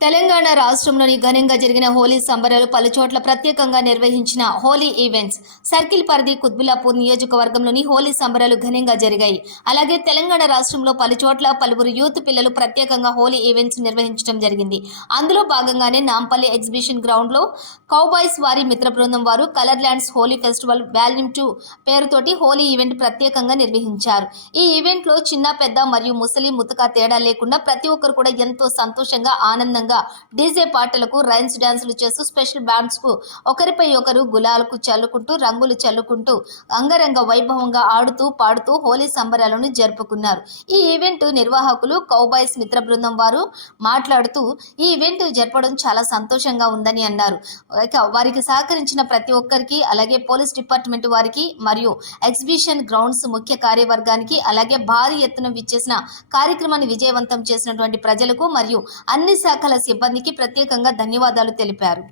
తెలంగాణ రాష్ట్రంలోని ఘనంగా జరిగిన హోలీ సంబరాలు పలుచోట్ల ప్రత్యేకంగా నిర్వహించిన హోలీ ఈవెంట్స్. సర్కిల్ పరిధి కుత్బులాపూర్ నియోజకవర్గంలోని హోలీ సంబరాలు ఘనంగా జరిగాయి. అలాగే తెలంగాణ రాష్ట్రంలో పలుచోట్ల పలువురు యూత్ పిల్లలు ప్రత్యేకంగా హోలీ ఈవెంట్స్ నిర్వహించడం జరిగింది. అందులో భాగంగానే నాంపల్లి ఎగ్జిబిషన్ గ్రౌండ్లో కౌబాయ్స్ వారి మిత్ర బృందం వారు colour lands Holi festival volume two పేరుతోటి హోలీ ఈవెంట్ ప్రత్యేకంగా నిర్వహించారు. ఈ ఈవెంట్లో చిన్న పెద్ద మరియు ముసలి ముతక తేడా లేకుండా ప్రతి ఒక్కరు కూడా ఎంతో సంతోషంగా ఆనందంగా డీజే పాటలకు రైన్స్ డాన్సులు చేస్తూ స్పెషల్ బ్యాండ్స్కు ఒకరిపై ఒకరు గులాలకు చల్లుకుంటూ రంగులు చల్లుకుంటూ అంగరంగ వైభవంగా ఆడుతూ పాడుతూ హోలీ సంబరాలను జరుపుకున్నారు. ఈ ఈవెంట్ నిర్వాహకులు కౌబాయ్స్ మిత్ర బృందం వారు మాట్లాడుతూ ఈ ఈవెంట్ జరపడం చాలా సంతోషంగా ఉందని అన్నారు. వారికి సహకరించిన ప్రతి ఒక్కరికి అలాగే పోలీస్ డిపార్ట్మెంట్ వారికి మరియు ఎగ్జిబిషన్ గ్రౌండ్స్ ముఖ్య కార్యవర్గానికి అలాగే భారీ ఎత్తున విచ్చేసిన కార్యక్రమాన్ని విజయవంతం చేసినటువంటి ప్రజలకు మరియు అన్ని శాఖల సిబ్బందికి ప్రత్యేకంగా ధన్యవాదాలు తెలిపారు.